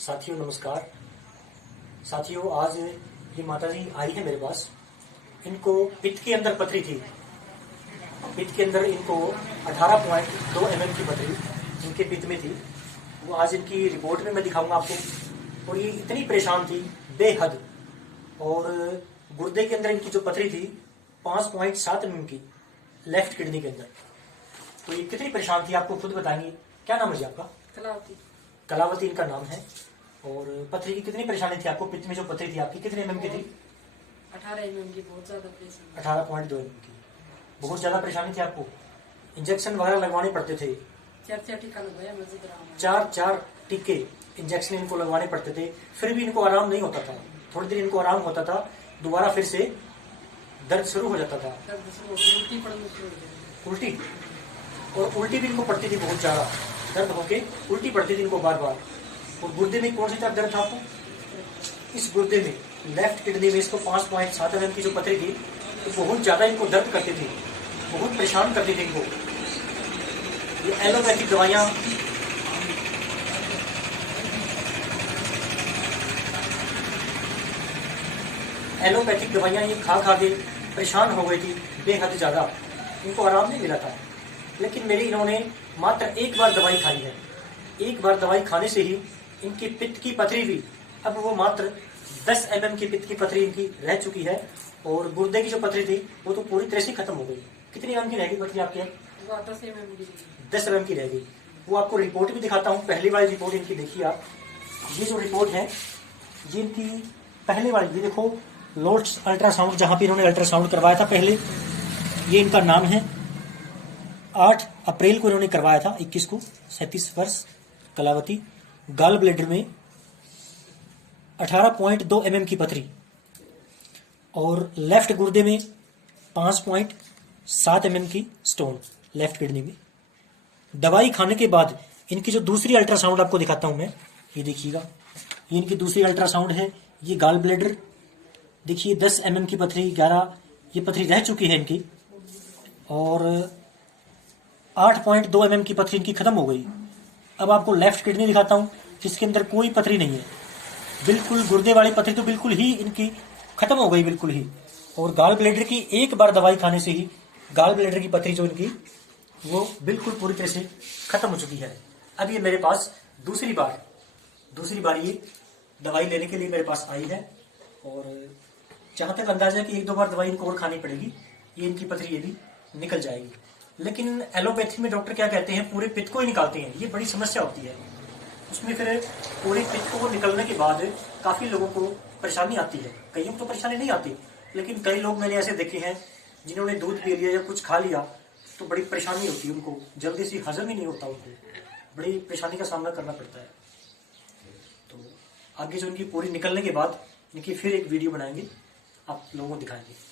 साथियों नमस्कार। साथियों आज ये माता जी आई है मेरे पास। इनको पित्त के अंदर पथरी थी। पित्त के अंदर इनको 18.2 mm की पथरी इनके पित्त में थी। वो आज इनकी रिपोर्ट में मैं दिखाऊंगा आपको। और ये इतनी परेशान थी बेहद। और गुर्दे के अंदर इनकी जो पथरी थी 5.7 mm की लेफ्ट किडनी के अंदर। तो ये कितनी परेशान थी आपको खुद बताएंगे। क्या नाम है जी आपका? कलावती। कलावती इनका नाम है। और पथरी की कितनी परेशानी थी आपको? पित्त में जो पथरी थी आपकी कितने mm की थी? 18 mm की। बहुत ज्यादा परेशानी। 18.2 mm की। बहुत ज्यादा परेशानी थी आपको। इंजेक्शन वगैरह लगवाने पड़ते थे। चार टीका लगवाया मस्जिद राम। चार टीके इंजेक्शन इनको लगवाने पड़ते थे। फिर भी इनको आराम नहीं होता था। थोड़ी देर इनको आराम होता था, दोबारा फिर से दर्द शुरू हो जाता था। उल्टी पड़नी शुरू हो गई। उल्टी, और उल्टी भी इनको पड़ती थी बहुत ज्यादा। दर्द होके उल्टी पड़ती थी इनको बार बार। और गुर्दे में कौन सी तरफ दर्द था आपको? इस गुर्दे में लेफ्ट किडनी में इसको 5.7 mm की जो पथरी थी तो बहुत ज्यादा इनको दर्द करती थी, बहुत परेशान करती थी इनको। ये एलोपैथिक दवाइयां ये खा खा के परेशान हो गई थी बेहद ज्यादा। इनको आराम नहीं मिला था। लेकिन मेरी इन्होंने मात्र एक बार दवाई खाई है। एक बार दवाई खाने से ही इनकी पित्त की पथरी भी अब वो मात्र 10 mm की पित्त की पथरी इनकी रह चुकी है। और गुर्दे की जो पथरी थी वो तो पूरी तरह से खत्म हो गई। कितनी mm की रह गई पथरी आपके? 10 mm की रह गई। वो आपको रिपोर्ट भी दिखाता हूँ। पहली वाली रिपोर्ट इनकी देखिए आप। ये जो रिपोर्ट है ये इनकी पहले वाली, ये देखो लोट्स अल्ट्रासाउंड, जहां पे इन्होंने अल्ट्रासाउंड करवाया था पहले। ये इनका नाम है। 8 अप्रैल को इन्होंने करवाया था, 21 को, 37 वर्ष, कलावती। गाल ब्लेडर में 18.2 mm की पथरी और लेफ्ट गुर्दे में 5.7 mm की स्टोन लेफ्ट किडनी में। दवाई खाने के बाद इनकी जो दूसरी अल्ट्रासाउंड आपको दिखाता हूं मैं, ये देखिएगा। ये इनकी दूसरी अल्ट्रासाउंड है। ये गाल ब्लेडर देखिए, 10 mm की पथरी, 11 ये पथरी रह चुकी है इनकी। और 8.2 mm की पथरी इनकी खत्म हो गई। अब आपको लेफ्ट किडनी दिखाता हूं जिसके अंदर कोई पथरी नहीं है। बिल्कुल गुर्दे वाली पथरी तो बिल्कुल ही इनकी खत्म हो गई, बिल्कुल ही। और गाल ब्लेडर की एक बार दवाई खाने से ही गाल ब्लेडर की पथरी जो इनकी वो बिल्कुल पूरी तरह से खत्म हो चुकी है। अब ये मेरे पास दूसरी बार ये दवाई लेने के लिए मेरे पास आई है। और जहां तक अंदाजा है कि 1-2 बार दवाई इनको और खानी पड़ेगी, ये इनकी पथरी ये भी निकल जाएगी। लेकिन एलोपैथी में डॉक्टर क्या कहते हैं, पूरे पित्त को ही निकालते हैं। ये बड़ी समस्या होती है। उसमें फिर पूरे पित्त को निकलने के बाद काफी लोगों को परेशानी आती है। कईयों को तो परेशानी नहीं आती, लेकिन कई लोग मैंने ऐसे देखे हैं जिन्होंने दूध पी लिया या कुछ खा लिया तो बड़ी परेशानी होती है उनको, जल्दी से हजम ही नहीं होता, उनको बड़ी परेशानी का सामना करना पड़ता है। तो आगे जो इनकी पूरी निकलने के बाद इनकी फिर एक वीडियो बनाएंगे, आप लोगों को दिखाएंगे।